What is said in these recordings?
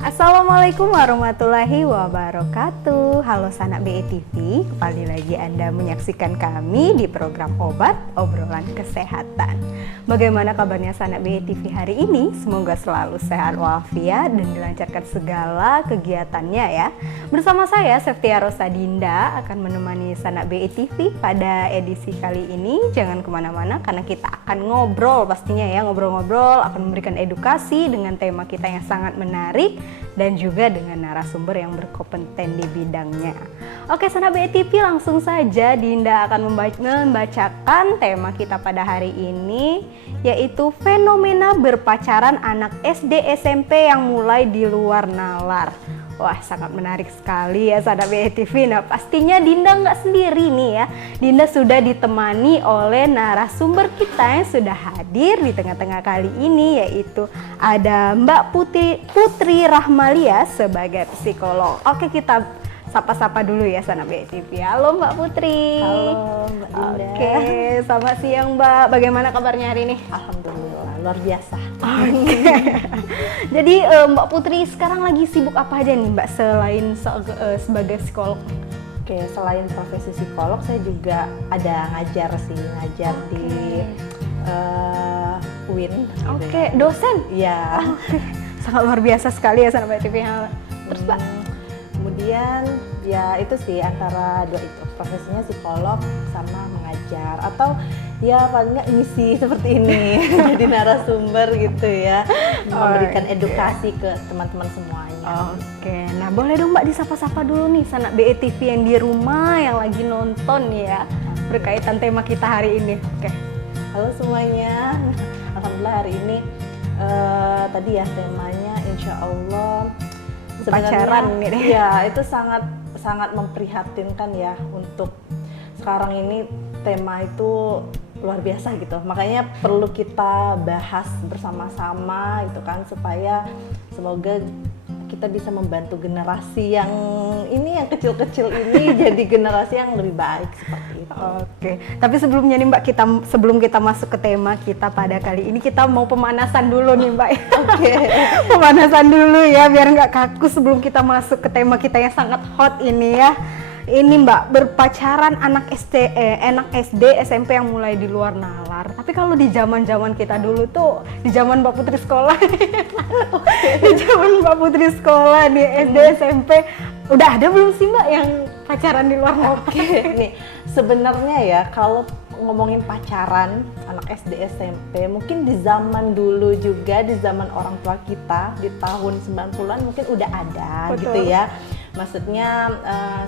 Assalamualaikum warahmatullahi wabarakatuh. Halo sanak BE TV, kembali lagi Anda menyaksikan kami di program Obat Obrolan Kesehatan. Bagaimana kabarnya sanak BE TV hari ini? Semoga selalu sehat walafiat dan dilancarkan segala kegiatannya ya. Bersama saya Septia Rosa Dinda akan menemani sanak BE TV pada edisi kali ini. Jangan kemana-mana karena kita akan ngobrol pastinya ya, ngobrol-ngobrol akan memberikan edukasi dengan tema kita yang sangat menarik dan juga dengan narasumber yang berkompeten di bidangnya. Oke, sanak BE TV, langsung saja Dinda akan membacakan tema kita pada hari ini, yaitu fenomena berpacaran anak SD SMP yang mulai di luar nalar. Wah, sangat menarik sekali ya sanak BE TV. Nah, pastinya Dinda nggak sendiri nih ya. Dinda sudah ditemani oleh narasumber kita yang sudah hadir di tengah-tengah kali ini, yaitu ada Mbak Putri Rahmalia sebagai psikolog. Oke, kita sapa-sapa dulu ya sanak BE TV. Halo Mbak Putri. Halo Mbak Dinda. Oke, selamat siang Mbak. Bagaimana kabarnya hari ini? Alhamdulillah, luar biasa. Jadi Mbak Putri sekarang lagi sibuk apa aja nih Mbak selain sebagai psikolog? Oke, selain profesi psikolog, saya juga ada ngajar di UIN. Oke, dosen? Iya. Sangat luar biasa sekali ya sanak BE TV. Terus Mbak? Kemudian ya itu sih antara dua itu, profesinya psikolog sama mengajar, atau ya paling nggak ngisi seperti ini jadi narasumber gitu ya, memberikan edukasi ke teman-teman semuanya. Oke, nah boleh dong Mbak disapa-sapa dulu nih sanak BE TV yang di rumah yang lagi nonton ya berkaitan tema kita hari ini. Oke. Halo semuanya, alhamdulillah hari ini tadi ya temanya insya Allah pacaran nih. Ya, itu sangat memprihatinkan ya untuk sekarang ini, tema itu luar biasa gitu. Makanya perlu kita bahas bersama-sama itu kan, supaya semoga kita bisa membantu generasi yang ini, yang kecil-kecil ini jadi generasi yang lebih baik seperti itu. Oke, tapi sebelumnya nih Mbak, sebelum kita masuk ke tema kita pada kali ini, kita mau pemanasan dulu nih Mbak. Oke. Pemanasan dulu ya biar nggak kaku sebelum kita masuk ke tema kita yang sangat hot ini ya. Ini Mbak, berpacaran anak SD, SMP yang mulai di luar nalar. Tapi kalau di zaman-zaman kita dulu tuh, di zaman Mbak Putri sekolah, di zaman Mbak Putri sekolah di SD, SMP, udah ada belum sih Mbak yang pacaran di luar nalar? Oke, nih sebenarnya ya kalau ngomongin pacaran anak SD, SMP, mungkin di zaman dulu juga, di zaman orang tua kita di tahun 90-an mungkin udah ada. Betul. Gitu ya. Maksudnya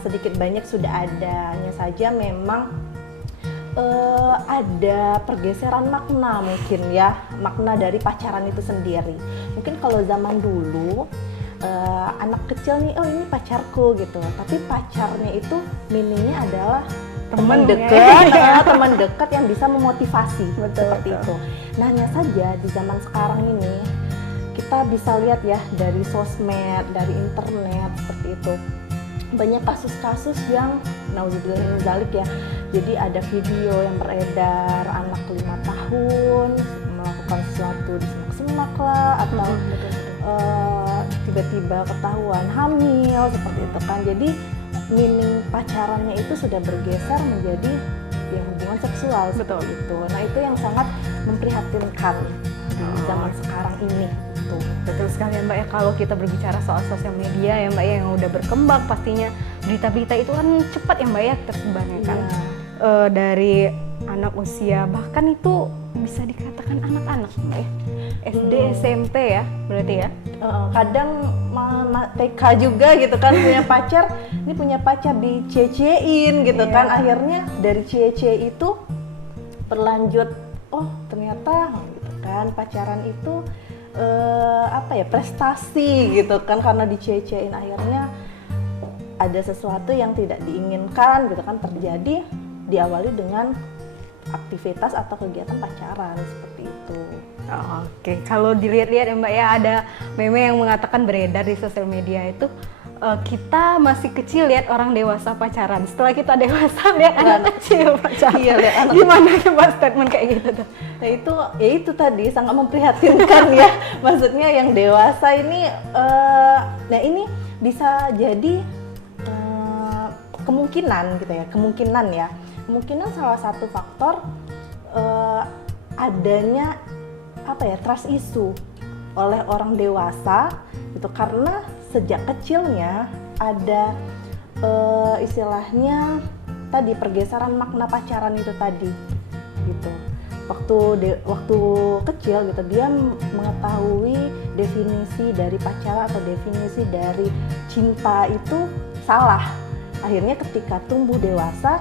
sedikit banyak sudah ada, hanya saja memang ada pergeseran makna mungkin ya, makna dari pacaran itu sendiri. Mungkin kalau zaman dulu anak kecil nih, oh ini pacarku gitu, tapi pacarnya itu meaningnya adalah teman dekat, teman dekat yang bisa memotivasi. Betul, seperti itu. Nah, hanya saja di zaman sekarang ini kita bisa lihat ya dari sosmed, dari internet seperti itu, banyak kasus-kasus yang nauzubillah min dzalik ya. Jadi ada video yang beredar anak 5 tahun melakukan sesuatu di semak-semak lah, atau tiba-tiba ketahuan hamil seperti itu kan. Jadi meaning pacarannya itu sudah bergeser menjadi ya hubungan seksual. Betul. Seperti itu. Nah, itu yang sangat memprihatinkan di zaman sekarang ini. Betul sekali ya Mbak ya, kalau kita berbicara soal sosial media ya Mbak ya, yang udah berkembang pastinya berita-berita itu kan cepat ya Mbak ya tersebarnya kan. Dari anak usia bahkan itu bisa dikatakan anak-anak Mbak ya, SD, SMP ya berarti ya. Kadang TK juga gitu kan punya pacar, ini punya pacar dicie-ciein gitu kan, akhirnya dari cie-cie itu berlanjut, oh ternyata gitu kan pacaran itu prestasi gitu kan, karena dicie-ciein akhirnya ada sesuatu yang tidak diinginkan gitu kan terjadi, diawali dengan aktivitas atau kegiatan pacaran seperti itu. Oke, kalau dilihat-lihat ya Mbak ya, ada meme yang mengatakan beredar di sosial media itu kita masih kecil lihat orang dewasa pacaran, setelah kita dewasa lihat anak kecil pacaran. Iya, lihat anak Gimana coba statement kayak gitu tuh? Nah itu tadi sangat memprihatinkan ya. Maksudnya yang dewasa ini, nah ini bisa jadi kemungkinan gitu ya, kemungkinan salah satu faktor adanya apa ya, trust issue oleh orang dewasa gitu, karena sejak kecilnya ada istilahnya tadi pergeseran makna pacaran itu tadi gitu. Waktu kecil gitu dia mengetahui definisi dari pacaran atau definisi dari cinta itu salah. Akhirnya ketika tumbuh dewasa,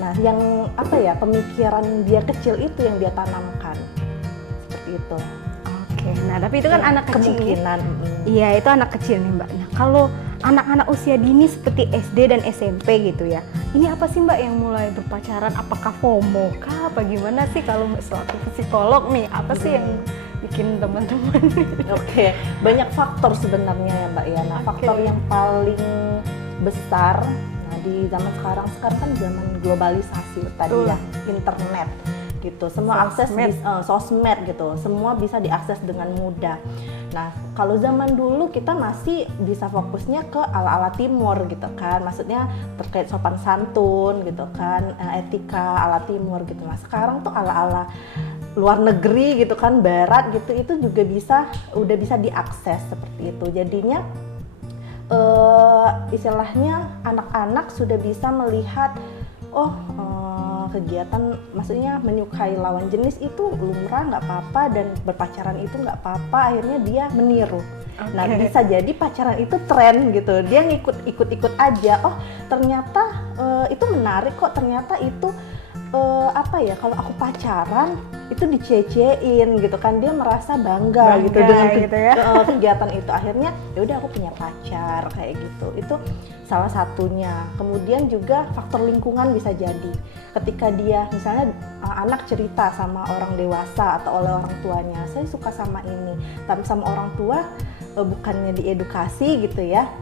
nah yang apa ya, pemikiran dia kecil itu yang dia tanamkan seperti itu. Oke, nah tapi itu kan anak kecil. Kemungkinan. Iya, itu anak kecil nih Mbak. Nah kalau anak-anak usia dini seperti SD dan SMP gitu ya, ini apa sih Mbak yang mulai berpacaran? Apakah FOMO kah? Apa gimana sih kalau selaku psikolog nih? Apa sih yang bikin teman-teman? Oke, banyak faktor sebenarnya ya Mbak ya. Nah, faktor yang paling besar, nah di zaman sekarang kan zaman globalisasi tadi ya, internet gitu, semua sosmed gitu, semua bisa diakses dengan mudah. Nah, kalau zaman dulu kita masih bisa fokusnya ke ala-ala timur gitu kan, maksudnya terkait sopan santun gitu kan, etika ala timur gitu. Nah, sekarang tuh ala-ala luar negeri gitu kan, barat gitu, itu juga udah bisa diakses seperti itu. Jadinya istilahnya anak-anak sudah bisa melihat kegiatan, maksudnya menyukai lawan jenis itu lumrah, nggak apa-apa, dan berpacaran itu nggak apa-apa. Akhirnya dia meniru. Nah, bisa jadi pacaran itu tren gitu, dia ikut aja. Oh ternyata itu menarik kok, ternyata itu apa ya, kalau aku pacaran itu dicecein gitu kan, dia merasa bangga gitu dengan gitu ya. Kegiatan itu. Akhirnya ya udah aku punya pacar kayak gitu. Itu salah satunya. Kemudian juga faktor lingkungan bisa jadi. Ketika dia misalnya anak cerita sama orang dewasa atau oleh orang tuanya, saya suka sama ini, tapi sama orang tua bukannya diedukasi gitu ya,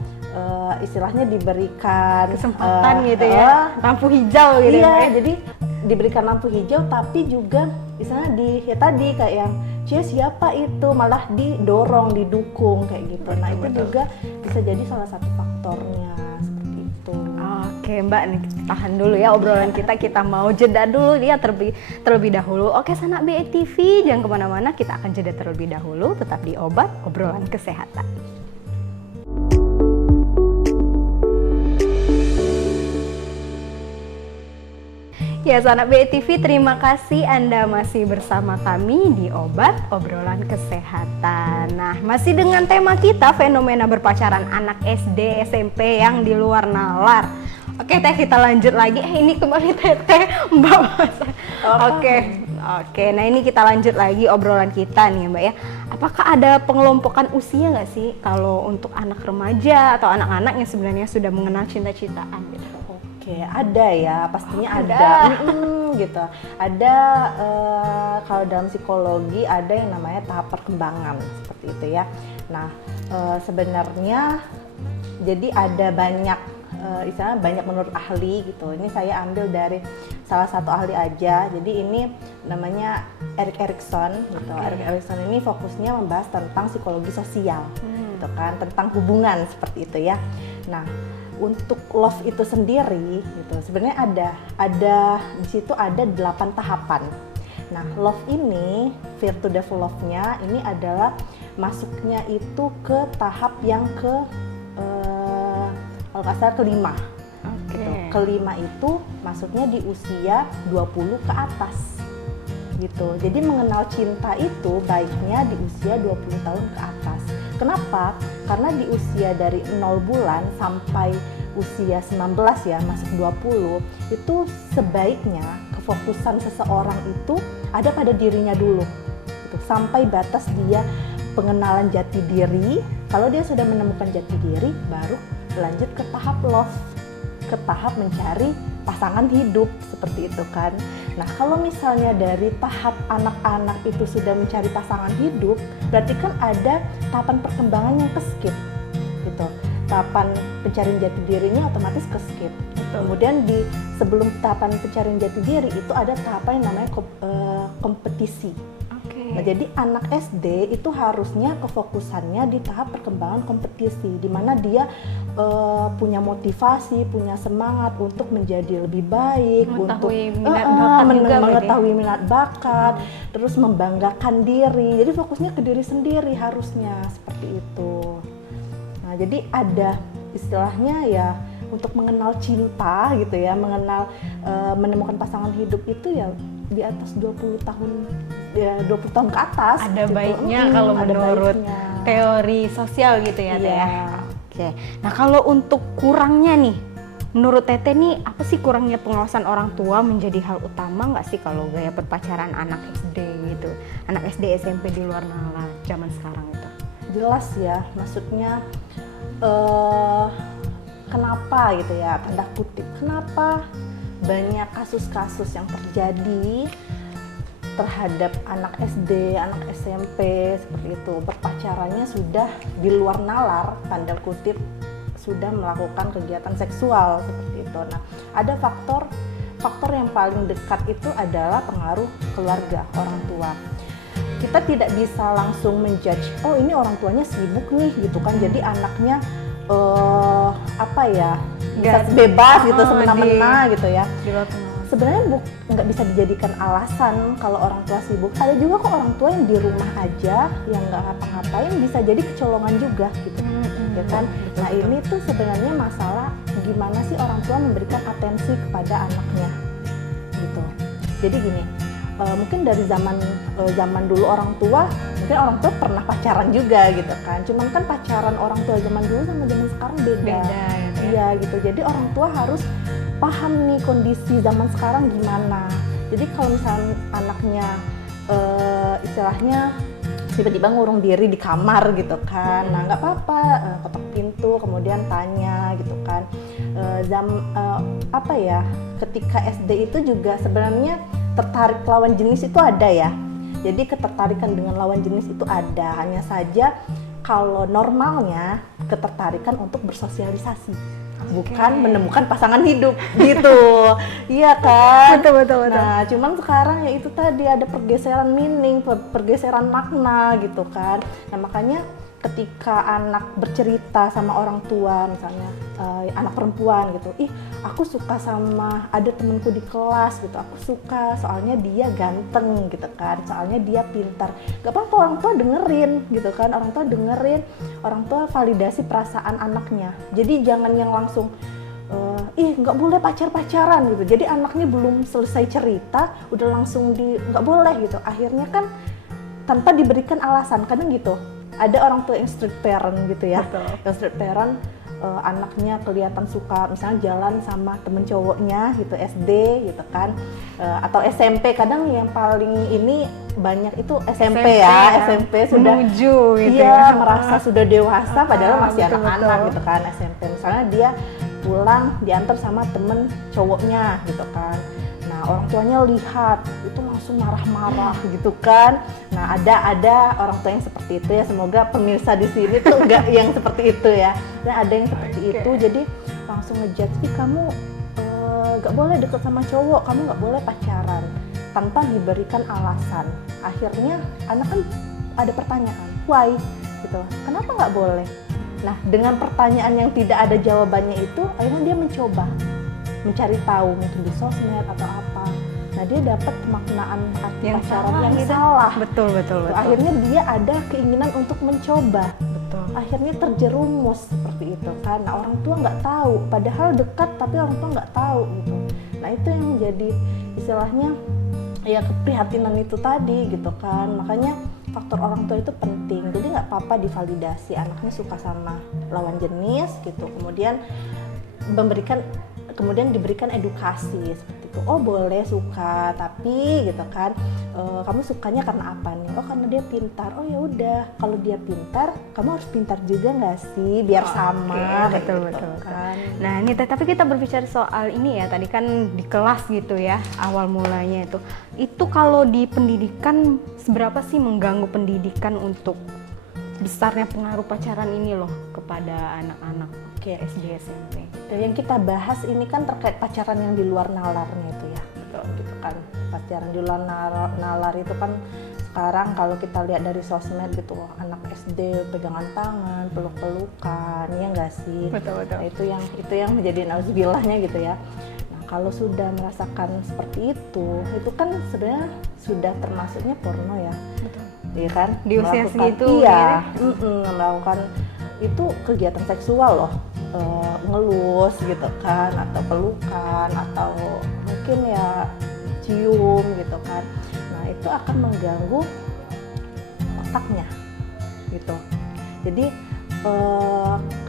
istilahnya diberikan kesempatan gitu ya, lampu hijau gitu ya. Jadi diberikan lampu hijau, tapi juga misalnya tadi kayak yang siapa itu, malah didorong, didukung kayak gitu. Nah itu juga bisa jadi salah satu faktornya seperti itu. Oke Mbak, nih tahan dulu ya obrolan kita mau jeda dulu dia terlebih dahulu. Oke Sanak BE TV, jangan kemana-mana, kita akan jeda terlebih dahulu, tetap di Obat Obrolan Kesehatan. Ya Sanak BE TV, terima kasih Anda masih bersama kami di Obat Obrolan Kesehatan. Nah, masih dengan tema kita, fenomena berpacaran anak SD, SMP yang di luar nalar. Oke Teh, kita lanjut lagi. Ini kembali Teh Mbak. Oke, nah ini kita lanjut lagi obrolan kita nih Mbak ya. Apakah ada pengelompokan usia nggak sih kalau untuk anak remaja atau anak-anak yang sebenarnya sudah mengenal cinta-cintaan gitu? Oke, ada ya, pastinya ada. Gitu. Ada kalau dalam psikologi ada yang namanya tahap perkembangan seperti itu ya. Nah, sebenarnya jadi ada banyak istilahnya banyak menurut ahli gitu. Ini saya ambil dari salah satu ahli aja. Jadi ini namanya Erik Erikson gitu. Erik Erikson ini fokusnya membahas tentang psikologi sosial gitu kan, tentang hubungan seperti itu ya. Nah, untuk love itu sendiri gitu, sebenarnya ada di situ ada 8 tahapan. Nah, love ini, Virtue Develop-nya ini adalah masuknya itu ke tahap yang kalau nggak salah kelima. Gitu. Kelima itu masuknya di usia 20 ke atas. Gitu. Jadi mengenal cinta itu baiknya di usia 20 tahun ke atas. Kenapa? Karena di usia dari 0 bulan sampai usia 19 ya, masuk 20, itu sebaiknya kefokusan seseorang itu ada pada dirinya dulu. Gitu. Sampai batas dia pengenalan jati diri. Kalau dia sudah menemukan jati diri, baru lanjut ke tahap love, ke tahap mencari pasangan hidup seperti itu kan. Nah, kalau misalnya dari tahap anak-anak itu sudah mencari pasangan hidup, berarti kan ada tahapan perkembangan yang keskip gitu. tahapan pencarian jati dirinya otomatis ke skip. Betul. Kemudian sebelum tahapan pencarian jati diri itu ada tahapan yang namanya kompetisi. Nah, jadi anak SD itu harusnya kefokusannya di tahap perkembangan kompetisi, di mana dia punya motivasi, punya semangat untuk menjadi lebih baik, mengetahui minat bakat, terus membanggakan diri. Jadi fokusnya ke diri sendiri harusnya seperti itu. Nah, jadi ada istilahnya ya untuk mengenal cinta gitu ya, menemukan pasangan hidup itu ya di atas 20 tahun ya 20 tahun ke atas. Ada gitu. Baiknya kalau menurut teori sosial gitu ya, Teh ya. Oke. Nah, kalau untuk kurangnya nih, menurut Teteh nih apa sih kurangnya pengawasan orang tua menjadi hal utama nggak sih kalau gaya berpacaran anak SD gitu, anak SD SMP di luar nalar zaman sekarang itu? Jelas ya, maksudnya kenapa gitu ya, tanda kutip, kenapa banyak kasus-kasus yang terjadi terhadap anak SD, anak SMP seperti itu, berpacarannya sudah di luar nalar, tanda kutip, sudah melakukan kegiatan seksual seperti itu. Nah, ada faktor yang paling dekat itu adalah pengaruh keluarga, orang tua. Kita tidak bisa langsung menjudge, oh ini orang tuanya sibuk nih gitu kan, jadi anaknya bisa bebas gitu, semena-mena gitu ya. Sebenarnya nggak bisa dijadikan alasan kalau orang tua sibuk. Ada juga kok orang tua yang di rumah aja, yang nggak ngapa-ngapain, bisa jadi kecolongan juga gitu, ya kan? Nah, ini tuh sebenarnya masalah gimana sih orang tua memberikan atensi kepada anaknya, gitu. Jadi gini, mungkin dari zaman dulu orang tua pernah pacaran juga gitu kan. Cuman kan pacaran orang tua zaman dulu sama zaman sekarang beda. Iya gitu. Jadi orang tua harus paham nih kondisi zaman sekarang gimana. Jadi kalau misalnya anaknya istilahnya tiba-tiba ngurung diri di kamar gitu kan, nah nggak apa-apa, ketok pintu kemudian tanya gitu kan. Ketika SD itu juga sebenarnya tertarik lawan jenis itu ada ya. Jadi ketertarikan dengan lawan jenis itu ada, hanya saja kalau normalnya ketertarikan untuk bersosialisasi, bukan menemukan pasangan hidup gitu. Iya kan? Betul. Nah, cuman sekarang ya itu tadi ada pergeseran meaning, pergeseran makna gitu kan. Nah, makanya ketika anak bercerita sama orang tua, misalnya anak perempuan gitu, aku suka sama ada temenku di kelas gitu, aku suka soalnya dia ganteng gitu kan, soalnya dia pintar. Gak apa-apa, orang tua dengerin gitu kan, orang tua validasi perasaan anaknya. Jadi jangan yang langsung nggak boleh pacaran gitu. Jadi anaknya belum selesai cerita udah langsung nggak boleh gitu. Akhirnya kan tanpa diberikan alasan, kadang gitu. Ada orang tua yang strict parent gitu ya. Betul. Yang strict parent, anaknya kelihatan suka misalnya jalan sama temen cowoknya gitu, SD gitu kan, atau SMP. Kadang yang paling ini banyak itu SMP sudah menuju gitu ya, merasa sudah dewasa padahal masih betul, anak-anak gitu kan. SMP misalnya dia pulang diantar sama temen cowoknya gitu kan. Nah, orang tuanya lihat itu langsung marah-marah gitu kan. Nah, ada orang tua yang seperti itu ya. Semoga pemirsa di sini tuh enggak yang seperti itu ya. Dan ada yang seperti itu. Jadi langsung ngejudge, kamu enggak boleh deket sama cowok, kamu enggak boleh pacaran, tanpa diberikan alasan. Akhirnya anak kan ada pertanyaan, why? Gitu. Kenapa enggak boleh? Nah, dengan pertanyaan yang tidak ada jawabannya itu, akhirnya dia mencoba mencari tahu, mungkin di sosmed atau apa. Nah, dia dapat pemaknaan arti pacaran yang salah. Betul. Akhirnya dia ada keinginan untuk mencoba. Betul. Akhirnya terjerumus seperti itu kan. Nah, orang tua nggak tahu, padahal dekat tapi orang tua nggak tahu gitu. Nah, itu yang menjadi istilahnya ya keprihatinan itu tadi gitu kan. Makanya faktor orang tua itu penting. Jadi nggak apa-apa divalidasi anaknya suka sama lawan jenis gitu. Kemudian diberikan edukasi seperti itu. Oh, boleh suka, tapi gitu kan, kamu sukanya karena apa nih? Oh, karena dia pintar. Oh, ya udah, kalau dia pintar, kamu harus pintar juga nggak sih, biar sama. Betul. Kan. Nah, ini tapi kita berbicara soal ini ya, tadi kan di kelas gitu ya, awal mulanya itu kalau di pendidikan seberapa sih mengganggu pendidikan untuk besarnya pengaruh pacaran ini loh kepada anak-anak Oke. SD SMP. Yang kita bahas ini kan terkait pacaran yang di luar nalarnya itu ya, gitu kan. Pacaran di luar nalar itu kan sekarang kalau kita lihat dari sosmed gitu, anak SD pegangan tangan, peluk-pelukan, ya nggak sih? Betul. Nah, itu yang menjadi nauzubillahnya gitu ya. Nah, kalau sudah merasakan seperti itu kan sebenarnya sudah termasuknya porno ya. Betul. Iya kan? Di usia segitu, iya, melakukan itu kegiatan seksual loh, ngelus gitu kan, atau pelukan, atau mungkin ya cium gitu kan. Nah itu akan mengganggu otaknya gitu. Jadi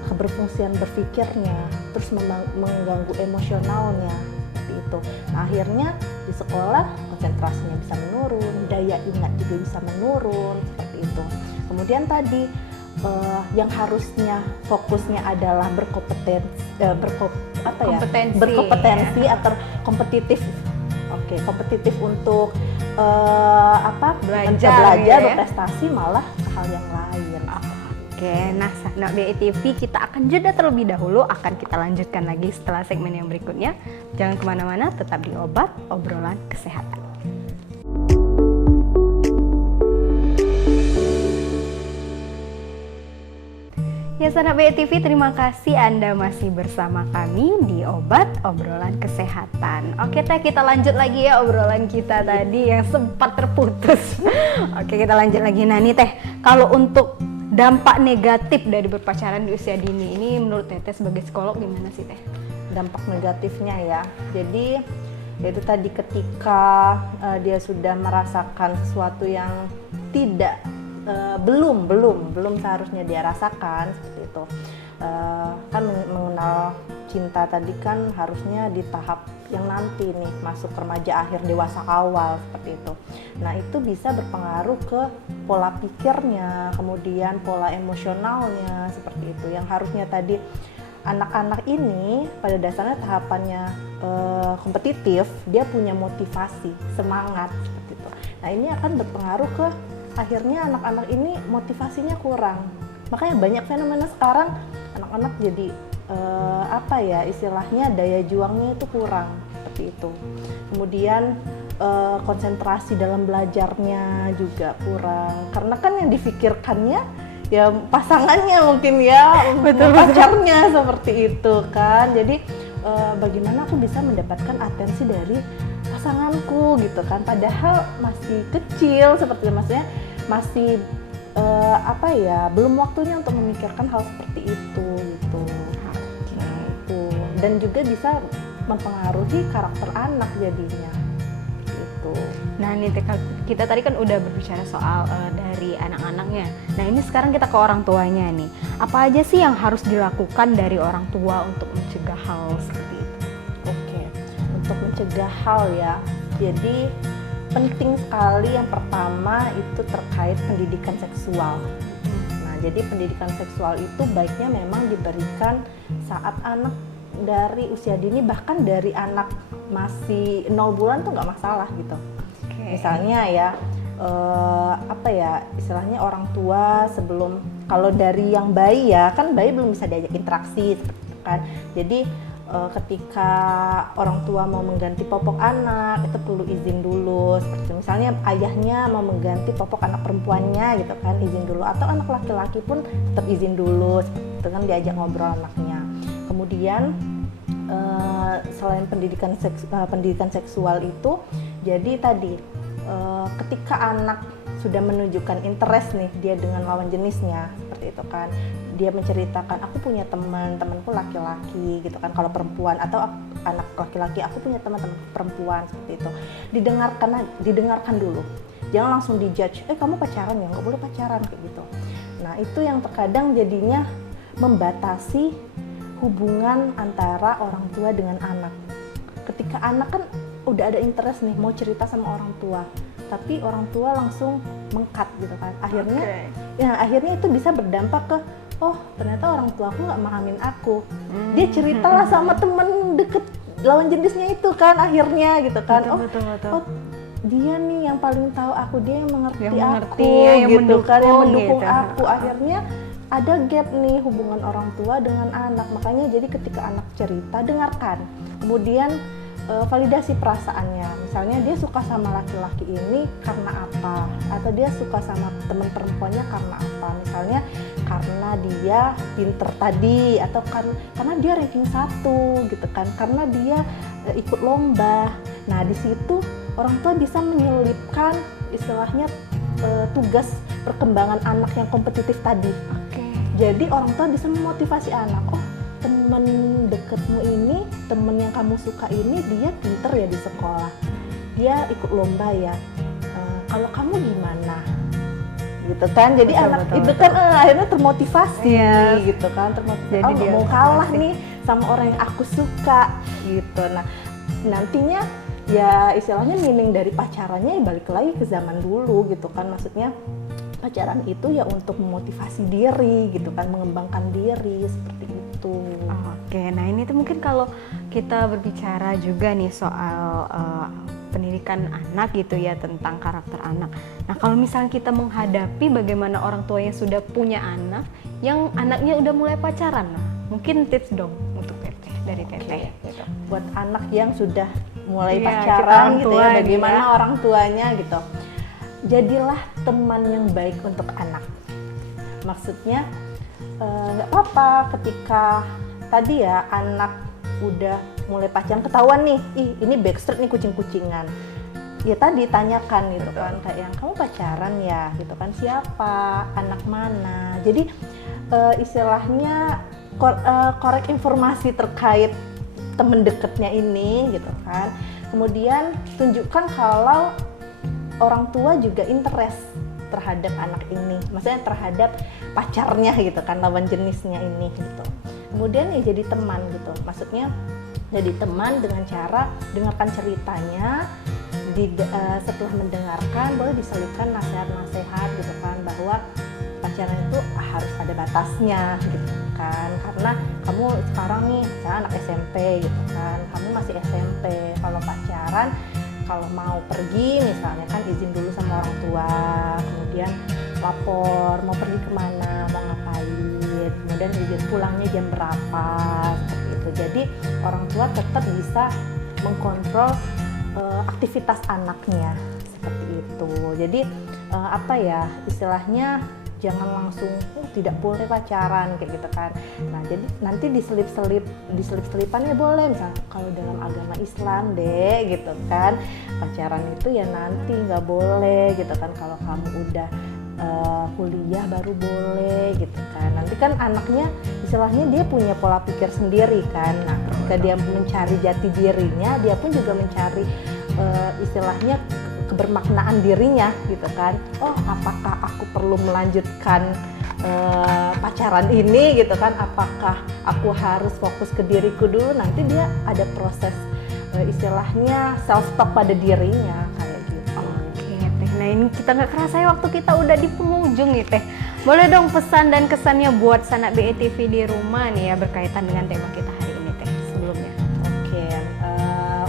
keberfungsian berpikirnya, terus mengganggu emosionalnya seperti itu. Nah, akhirnya di sekolah konsentrasinya bisa menurun, daya ingat juga bisa menurun seperti itu. Kemudian tadi yang harusnya fokusnya adalah berkompetensi atau kompetitif. Oke, kompetitif untuk belajar, berprestasi, malah hal yang lain. Oke, nah sahabat BETV, kita akan jeda terlebih dahulu, akan kita lanjutkan lagi setelah segmen yang berikutnya. Jangan kemana-mana, tetap di Obat Obrolan Kesehatan. Ya sahabat BETV, terima kasih Anda masih bersama kami di Obat Obrolan Kesehatan. Oke Teh, kita lanjut lagi ya obrolan kita tadi yang sempat terputus. Oke, kita lanjut lagi. Nah nih Teh, kalau untuk dampak negatif dari berpacaran di usia dini ini menurut Teteh sebagai psikolog gimana sih Teh? Dampak negatifnya ya, jadi yaitu tadi ketika dia sudah merasakan sesuatu yang tidak belum seharusnya dia rasakan seperti itu. Kan mengenal cinta tadi kan harusnya di tahap yang nanti nih, masuk remaja akhir, dewasa awal seperti itu. Nah itu bisa berpengaruh ke pola pikirnya, kemudian pola emosionalnya seperti itu. Yang harusnya tadi anak-anak ini pada dasarnya tahapannya kompetitif, dia punya motivasi, semangat seperti itu. Nah ini akan berpengaruh ke akhirnya anak-anak ini motivasinya kurang. Makanya banyak fenomena sekarang anak-anak jadi istilahnya daya juangnya itu kurang seperti itu. Kemudian konsentrasi dalam belajarnya juga kurang, karena kan yang difikirkannya ya pasangannya mungkin ya, pacarnya seperti itu kan. Jadi bagaimana aku bisa mendapatkan atensi dari pasanganku gitu kan, padahal masih kecil seperti maksudnya masih belum waktunya untuk memikirkan hal seperti itu gitu. Nah, itu dan juga bisa mempengaruhi karakter anak jadinya gitu. Nah ini kita tadi kan udah berbicara soal dari anak-anaknya. Nah ini sekarang kita ke orang tuanya nih. Apa aja sih yang harus dilakukan dari orang tua untuk mencegah hal seperti itu? Oke, untuk mencegah hal ya, jadi penting sekali yang pertama itu terkait pendidikan seksual. Nah jadi pendidikan seksual itu baiknya memang diberikan saat anak dari usia dini, bahkan dari anak masih 0 bulan tuh nggak masalah gitu. Misalnya ya istilahnya orang tua sebelum, kalau dari yang bayi ya kan bayi belum bisa diajak interaksi seperti itu kan. Jadi ketika orang tua mau mengganti popok anak itu perlu izin dulu, seperti itu. Misalnya ayahnya mau mengganti popok anak perempuannya gitu kan, izin dulu, atau anak laki-laki pun tetap izin dulu seperti itu kan, diajak ngobrol anaknya. Kemudian selain pendidikan seksual itu, jadi tadi ketika anak sudah menunjukkan interest nih dia dengan lawan jenisnya seperti itu kan, dia menceritakan aku punya temanku laki-laki gitu kan, kalau perempuan, atau anak laki-laki aku punya teman-teman perempuan seperti itu, didengarkan dulu, jangan langsung dijudge, kamu pacaran ya, nggak boleh pacaran kayak gitu. Nah itu yang terkadang jadinya membatasi hubungan antara orang tua dengan anak. Ketika anak kan udah ada interest nih mau cerita sama orang tua, tapi orang tua langsung meng-cut gitu kan, akhirnya itu bisa berdampak ke ternyata orang tua aku nggak memahamin aku. Dia ceritalah sama temen deket lawan jenisnya itu kan, akhirnya gitu kan, betul. dia nih yang paling tahu aku, dia yang mengerti Yang mengerti, aku, yang gitu kan, yang mendukung mendukung gitu. aku. Akhirnya ada gap nih hubungan orang tua dengan anak. Makanya jadi ketika anak cerita, dengarkan. Kemudian validasi perasaannya. Misalnya dia suka sama laki-laki ini karena apa? Atau dia suka sama teman perempuannya karena apa? Misalnya karena dia pinter tadi, atau karena dia ranking 1 gitu kan, karena dia ikut lomba. Nah di situ orang tua bisa menyelipkan istilahnya tugas perkembangan anak yang kompetitif tadi. Oke. Jadi orang tua bisa memotivasi anak, oh temen deketmu ini, temen yang kamu suka ini, dia pinter ya di sekolah, dia ikut lomba ya, kalau kamu gimana? Gitu kan, jadi Betul, anak betul, itu betul. kan akhirnya termotivasi Yes. gitu kan, termotivasi, Jadi oh dia nggak mau kalah motivasi. nih sama orang yang aku suka gitu. Nah nantinya ya istilahnya meaning dari pacarannya ya balik lagi ke zaman dulu gitu kan, maksudnya pacaran itu ya untuk memotivasi diri gitu kan, mengembangkan diri seperti itu. Oke, nah ini tuh mungkin kalau kita berbicara juga nih soal pendidikan anak gitu ya, tentang karakter anak. Nah kalau misalnya kita menghadapi bagaimana orang tua yang sudah punya anak, yang anaknya udah mulai pacaran, nah mungkin tips dong untuk Teteh, dari Teteh. Gitu. Buat anak yang sudah mulai Iya, kita pacaran orang gitu tua ya, nih bagaimana ya. orang tuanya gitu. Jadilah teman yang baik untuk anak. Maksudnya nggak apa-apa ketika tadi ya anak udah mulai pacaran, ketahuan nih, ih ini backstreet nih, kucing-kucingan. Ya tadi tanyakan gitu kan, kayak yang kamu pacaran ya gitu kan, siapa, anak mana. Jadi istilahnya korek informasi terkait temen deketnya ini gitu kan. Kemudian tunjukkan kalau orang tua juga interest terhadap anak ini, maksudnya terhadap pacarnya gitu kan, lawan jenisnya ini gitu. Kemudian ya jadi teman gitu, maksudnya jadi teman dengan cara dengarkan ceritanya, setelah mendengarkan boleh diselipkan nasihat-nasihat gitu kan, bahwa pacaran itu harus ada batasnya gitu kan, karena kamu sekarang nih misalnya anak SMP gitu kan, kamu masih SMP, kalau pacaran kalau mau pergi misalnya kan izin dulu sama orang tua, kemudian lapor mau pergi kemana, mau ngapain, kemudian izin pulangnya jam berapa, seperti itu. Jadi orang tua tetap bisa mengkontrol aktivitas anaknya seperti itu. Jadi apa ya istilahnya, jangan langsung tidak boleh pacaran kayak gitu kan. Nah jadi nanti diselip-selipannya boleh, misalnya kalau dalam agama Islam deh gitu kan, pacaran itu ya nanti nggak boleh gitu kan, kalau kamu udah kuliah baru boleh gitu kan. Nanti kan anaknya istilahnya dia punya pola pikir sendiri kan. Nah ketika dia mencari jati dirinya, dia pun juga mencari istilahnya kebermaknaan dirinya gitu kan. Oh apakah aku perlu melanjutkan pacaran ini gitu kan, apakah aku harus fokus ke diriku dulu, nanti dia ada proses istilahnya self talk pada dirinya kayak gitu. Oke Teh, nah ini kita nggak kerasa ya waktu kita udah di penghujung nih Teh. Boleh dong pesan dan kesannya buat sanak BETV di rumah nih ya, berkaitan dengan tema kita hari ini Teh sebelumnya. Oke,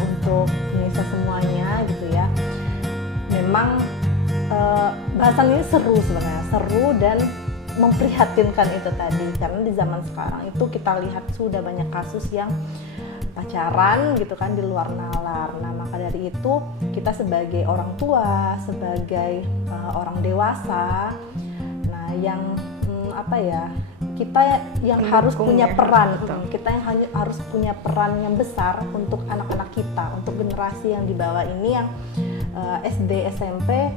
untuk pemirsa semuanya gitu ya, memang bahasan ini seru sebenarnya, seru dan memprihatinkan itu tadi, karena di zaman sekarang itu kita lihat sudah banyak kasus yang pacaran gitu kan di luar nalar. Nah maka dari itu kita sebagai orang tua, sebagai orang dewasa, nah yang apa ya, kita yang harus punya ya. peran, Betul. kita yang harus punya peran yang besar untuk anak-anak kita, untuk generasi yang di bawah ini yang SD, SMP,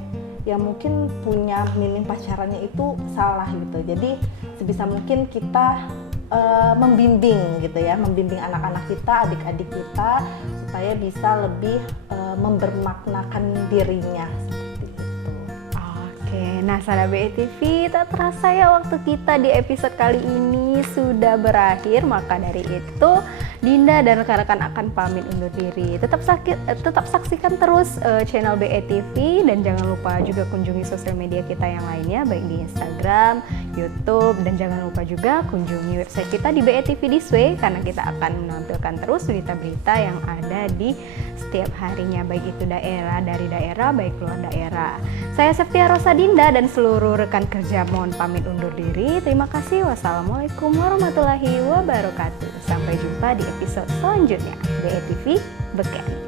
yang mungkin punya meaning pacarannya itu salah gitu. Jadi sebisa mungkin kita membimbing gitu ya, membimbing anak-anak kita, adik-adik kita supaya bisa lebih membermaknakan dirinya seperti itu. Oke, nah sahabat BETV, tak terasa ya waktu kita di episode kali ini sudah berakhir. Maka dari itu Dinda dan rekan-rekan akan pamit undur diri. Tetap saksikan terus channel BETV, dan jangan lupa juga kunjungi sosial media kita yang lainnya, baik di Instagram, YouTube, dan jangan lupa juga kunjungi website kita di BETV This Way karena kita akan menampilkan terus berita-berita yang ada di setiap harinya, baik itu dari daerah, baik luar daerah. Saya Septia Rosadinda dan seluruh rekan kerja mohon pamit undur diri. Terima kasih. Wassalamualaikum warahmatullahi wabarakatuh. Sampai jumpa di episode selanjutnya. BETV Beken.